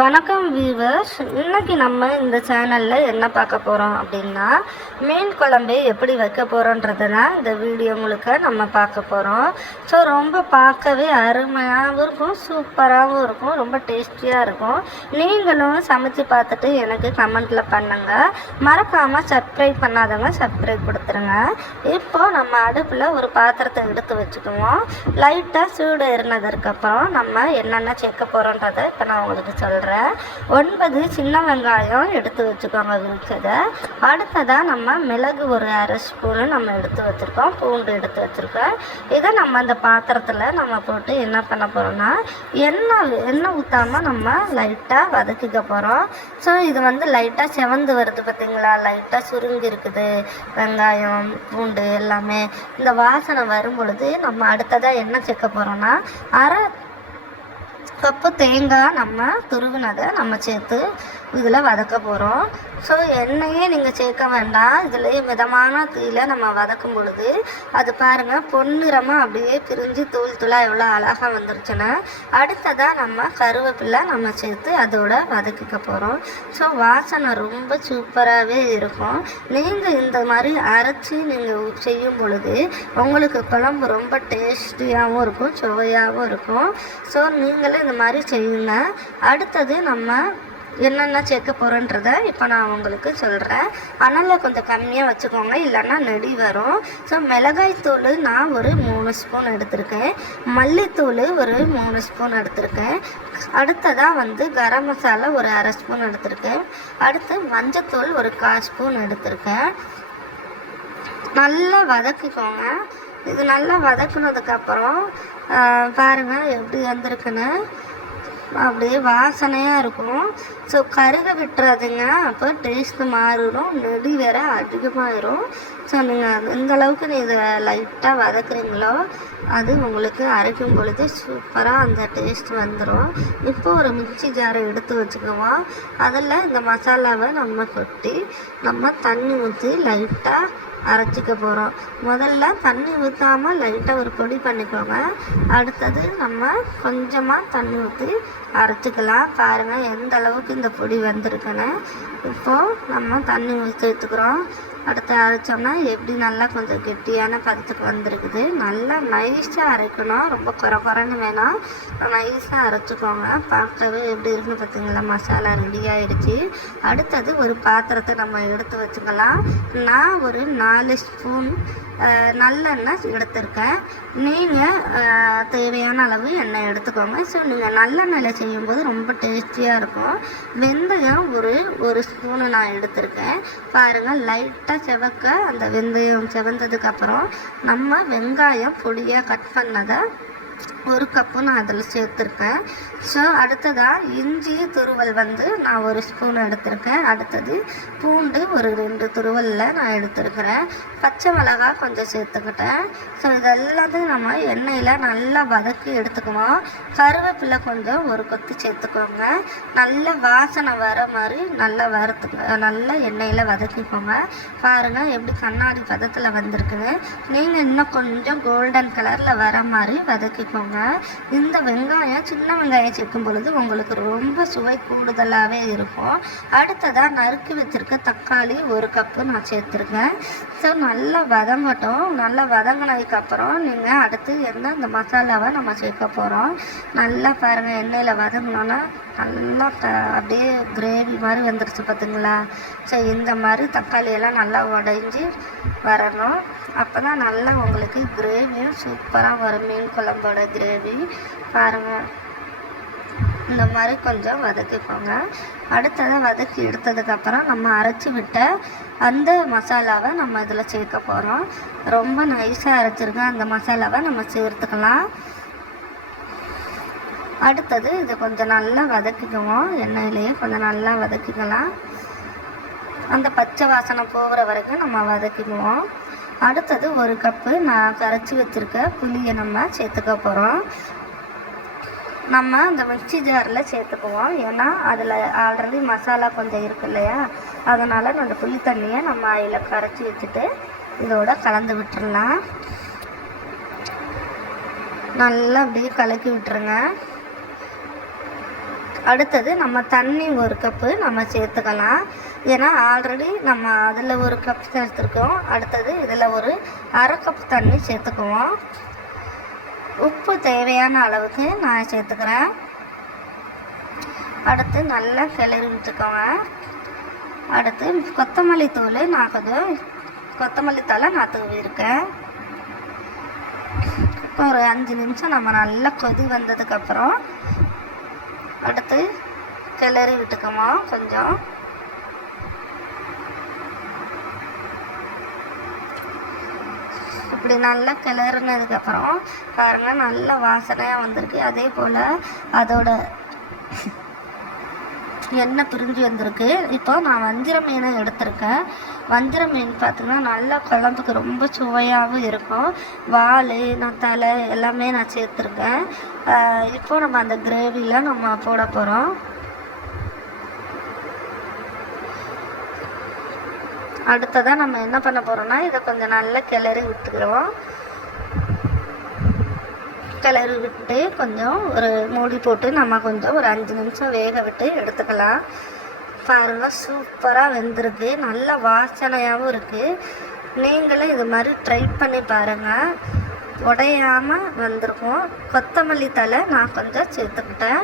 வணக்கம் வீவர்ஸ். இன்றைக்கி நம்ம இந்த சேனலில் என்ன பார்க்க போகிறோம் அப்படின்னா, மீன் குழம்பு எப்படி வைக்க போகிறோன்றதுனா இந்த வீடியோ முழுக்க நம்ம பார்க்க போகிறோம். ஸோ ரொம்ப பார்க்கவே அருமையாகவும் இருக்கும், சூப்பராகவும் இருக்கும், ரொம்ப டேஸ்டியாக இருக்கும். நீங்களும் சமைச்சு பார்த்துட்டு எனக்கு கமெண்ட்டில் பண்ணுங்கள். மறக்காமல் சப்ஸ்கிரைப் பண்ணாதவங்க சப்ஸ்கிரைப் கொடுத்துருங்க. இப்போது நம்ம அடுப்பில் ஒரு பாத்திரத்தை எடுத்து வச்சுக்குவோம். லைட்டாக சூடு ஏறினதுக்கப்புறம் நம்ம என்னென்ன சேர்க்க போகிறோன்றதை இப்போ நான் உங்களுக்கு சொல்கிறேன். 9 சின்ன வெங்காயம் எடுத்து வச்சுக்கோங்க விரிச்சதை. அடுத்ததாக நம்ம மிளகு ஒரு அரை ஸ்பூனு நம்ம எடுத்து வச்சுருக்கோம், பூண்டு எடுத்து வச்சுருக்கோம். இதை நம்ம அந்த பாத்திரத்தில் நம்ம போட்டு என்ன பண்ண போகிறோம்னா, எண்ணெய் ஊற்றாமல் நம்ம லைட்டாக வதக்கிக்க போகிறோம். ஸோ இது லைட்டாக செவந்து வருது பார்த்திங்களா, லைட்டாக சுருங்கி இருக்குது வெங்காயம் பூண்டு எல்லாமே. இந்த வாசனை வரும் பொழுது நம்ம அடுத்ததாக என்ன சேர்க்க போகிறோம்னா, அரை கப்பு தேங்காய் நம்ம துருவினதை நம்ம சேர்த்து இதில் வதக்க போகிறோம். ஸோ எண்ணெயே நீங்கள் சேர்க்க வேண்டாம். இதில் மிதமான தீயில் நம்ம வதக்கும் பொழுது அது பாருங்கள் பொன்னிறமாக அப்படியே பிரிஞ்சு தூளாக எவ்வளோ அழகாக வந்துருச்சுன்னா, அடுத்ததாக நம்ம கருவேப்பிலை நம்ம சேர்த்து அதோட வதக்கிக்க போகிறோம். ஸோ வாசனை ரொம்ப சூப்பராகவே இருக்கும். நீங்கள் இந்த மாதிரி அரைச்சி நீங்கள் செய்யும் பொழுது உங்களுக்கு குழம்பு ரொம்ப டேஸ்டியாகவும் இருக்கும், சுவையாகவும் இருக்கும். ஸோ நீங்களும் இந்த மாதிரி செய்யுங்க. அடுத்தது நம்ம என்னென்ன சேர்க்க போகிறோன்றதை இப்போ நான் உங்களுக்கு சொல்கிறேன். அனலை கொஞ்சம் கம்மியாக வச்சுக்கோங்க, இல்லைன்னா நெடி வரும். ஸோ மிளகாய்த்தூள் நான் ஒரு 3 ஸ்பூன் எடுத்திருக்கேன், மல்லித்தூள் ஒரு 3 ஸ்பூன் எடுத்திருக்கேன். அடுத்ததாக கரம் மசாலா ஒரு அரை ஸ்பூன் எடுத்திருக்கேன். அடுத்து மஞ்சத்தூள் ஒரு 1/4 ஸ்பூன் எடுத்திருக்கேன். நல்லா வதக்கிக்கோங்க. இது நல்லா வதக்குனதுக்கப்புறம் பாருங்கள் எப்படி வந்திருக்குன்னு, அப்படியே வாசனையாக இருக்கும். ஸோ கருக விட்டுறாதுங்க, அப்போ டேஸ்ட்டு மாறிடும், நெடி வேற அதிகமாகிடும். ஸோ நீங்கள் எந்தளவுக்கு இதை லைட்டாக வதக்குறீங்களோ அது உங்களுக்கு அரைக்கும் பொழுது சூப்பராக அந்த டேஸ்ட் வந்துடும். இப்போ ஒரு மிக்சி ஜாரை எடுத்து வச்சுக்குவோம். அதில் இந்த மசாலாவை நம்ம கொட்டி நம்ம தண்ணி ஊற்றி லைட்டாக அரைச்சிக்க போகிறோம். முதல்ல தண்ணி ஊற்றாமல் லைட்டாக ஒரு பொடி பண்ணிக்கோங்க. அடுத்தது நம்ம கொஞ்சமாக தண்ணி ஊற்றி அரைச்சிக்கலாம். பாருங்கள் எந்த அளவுக்கு இந்த பொடி வந்திருக்குன்னு. இப்போது நம்ம தண்ணி ஊற்றி சேர்த்துக்கிறோம். அடுத்து அரைச்சோம்னா எப்படி நல்லா கொஞ்சம் கெட்டியான பதத்துக்கு வந்திருக்குது. நல்லா நைஸாக அரைக்கணும், ரொம்ப குறைன்னு வேணாம், நைஸாக அரைச்சிக்கோங்க. பார்க்கவே எப்படி இருக்குன்னு பார்த்தீங்களா, மசாலா ரெடி ஆகிடுச்சு. அடுத்தது ஒரு பாத்திரத்தை நம்ம எடுத்து வச்சுக்கலாம். நான் ஒரு 4 ஸ்பூன் நல்லெண்ணெய் எடுத்திருக்கேன். நீங்கள் தேவையான அளவு எண்ணெய் எடுத்துக்கோங்க. ஸோ நீங்கள் நல்லெண்ணெயில் செய்யும்போது ரொம்ப டேஸ்டியாக இருக்கும். வெந்தயம் ஒரு ஸ்பூனு நான் எடுத்திருக்கேன். பாருங்கள் லைட்டாக செவக்க அந்த வெந்தயம் செவந்ததுக்கப்புறம் நம்ம வெங்காயம் பொடியாக கட் பண்ணதை 1 கப்பு நான் அதில் சேர்த்துருக்கேன். ஸோ அடுத்ததாக இஞ்சி துருவல் நான் 1 ஸ்பூன் எடுத்திருக்கேன். அடுத்தது பூண்டு ஒரு 2 துருவலில் நான் எடுத்துருக்கிறேன். பச்சை மிளகாய் கொஞ்சம் சேர்த்துக்கிட்டேன். ஸோ இதெல்லாத்தையும் நம்ம எண்ணெயில் நல்லா வதக்கி எடுத்துக்குவோம். கருவேப்பிலை கொஞ்சம் 1 கொத்து சேர்த்துக்கோங்க. நல்ல வாசனை வர மாதிரி நல்லா நல்லா எண்ணெயில் வதக்கிக்கோங்க. பாருங்கள் எப்படி கண்ணாடி பதத்தில் வந்திருக்குது. நீங்கள் இன்னும் கொஞ்சம் கோல்டன் கலரில் வர மாதிரி வதக்கிக்கோங்க. இந்த வெங்காயம் சின்ன வெங்காயம் சேர்க்கும் பொழுது உங்களுக்கு ரொம்ப சுவை கூடுதலாகவே இருக்கும். அடுத்ததாக நறுக்கி வச்சுருக்க தக்காளி 1 கப்பு நான் சேர்த்துருக்கேன். ஸோ நல்லா வதங்கட்டும். நல்லா வதங்கினதுக்கப்புறம் நீங்கள் அடுத்து இந்த மசாலாவை நம்ம சேர்க்க போகிறோம். நல்லா பாருங்கள் எண்ணெயில் வதங்கினோன்னா நல்லா அப்படியே கிரேவி மாதிரி வந்துடுச்சு பார்த்திங்களா. ஸோ இந்த மாதிரி தக்காளியெல்லாம் நல்லா உடைஞ்சி வரணும். அப்போ தான் நல்லா உங்களுக்கு கிரேவியும் சூப்பராக வரும். மீன் குழம்போட கிரேவி பாருங்கள் இந்த மாதிரி கொஞ்சம் வதக்கிக்கோங்க. அடுத்ததாக வதக்கி எடுத்ததுக்கப்புறம் நம்ம அரைச்சி விட்ட அந்த மசாலாவை நம்ம இதில் சேர்க்க போகிறோம். ரொம்ப நைஸாக அரைச்சிருக்க அந்த மசாலாவை நம்ம சேர்த்துக்கலாம். அடுத்தது இதை கொஞ்சம் நல்லா வதக்கிக்குவோம். எண்ணெயிலேயே கொஞ்சம் நல்லா வதக்கிக்கலாம். அந்த பச்சை வாசனை போகிற வரைக்கும் நம்ம வதக்கிக்குவோம். அடுத்தது 1 கப்பு நான் கரைச்சி வச்சுருக்க புளியை நம்ம சேர்த்துக்க போகிறோம். நம்ம அந்த மிக்சி ஜாரில் சேர்த்துக்குவோம். ஏன்னா அதில் ஆல்ரெடி மசாலா கொஞ்சம் இருக்கு இல்லையா, அதனால் அந்த புளி தண்ணியை நம்ம அதில் கரைச்சி வச்சுட்டு இதோட கலந்து விட்டுறலாம். நல்லா அப்படியே கலக்கி விட்டுருங்க. அடுத்தது நம்ம தண்ணி 1 கப்பு நம்ம சேர்த்துக்கலாம். ஏன்னா ஆல்ரெடி நம்ம அதில் 1 கப் சேர்த்துருக்கோம். அடுத்தது இதில் ஒரு 1/2 கப் தண்ணி சேர்த்துக்குவோம். உப்பு தேவையான அளவுக்கு நான் சேர்த்துக்கிறேன். அடுத்து நல்லா கிளறி விட்டுக்கோங்க. அடுத்து கொத்தமல்லி தூள் நான் கொஞ்சம் கொத்தமல்லி தழை நான் தூவியிருக்கேன். ஒரு 5 நிமிஷம் நம்ம நல்லா கொதி வந்ததுக்கப்புறம் அடுத்து கிளறி விட்டுக்கோமா. கொஞ்சம் இப்படி நல்லா கிளறினதுக்கப்புறம் பாருங்கள் நல்லா வாசனையாக வந்திருக்கு. அதே போல் அதோட எண்ணெய் பிரிஞ்சு வந்திருக்கு. இப்போ நான் வஞ்சிர மீனை எடுத்திருக்கேன். வஞ்சிர மீன் பார்த்திங்கன்னா நல்லா குழம்புக்கு ரொம்ப சுவையாகவும் இருக்கும். வால் நான் தலை எல்லாமே நான் சேர்த்துருக்கேன். இப்போ நம்ம அந்த கிரேவியில் நம்ம போட போகிறோம். அடுத்ததாக நம்ம என்ன பண்ண போகிறோம்னா இதை கொஞ்சம் நல்லா கிளறி விட்டுக்கிறோம். கிளறி விட்டு கொஞ்சம் ஒரு மூடி போட்டு நம்ம கொஞ்சம் ஒரு 5 நிமிஷம் வேக விட்டு எடுத்துக்கலாம். பாருங்கள் சூப்பராக வெந்திருக்கு. நல்ல வாசனையாகவும் இருக்குது. நீங்களும் இது மாதிரி ட்ரை பண்ணி பாருங்கள். உடையாமல் வந்திருக்கும். கொத்தமல்லி தழை நான் கொஞ்சம் சேர்த்துக்கிட்டேன்.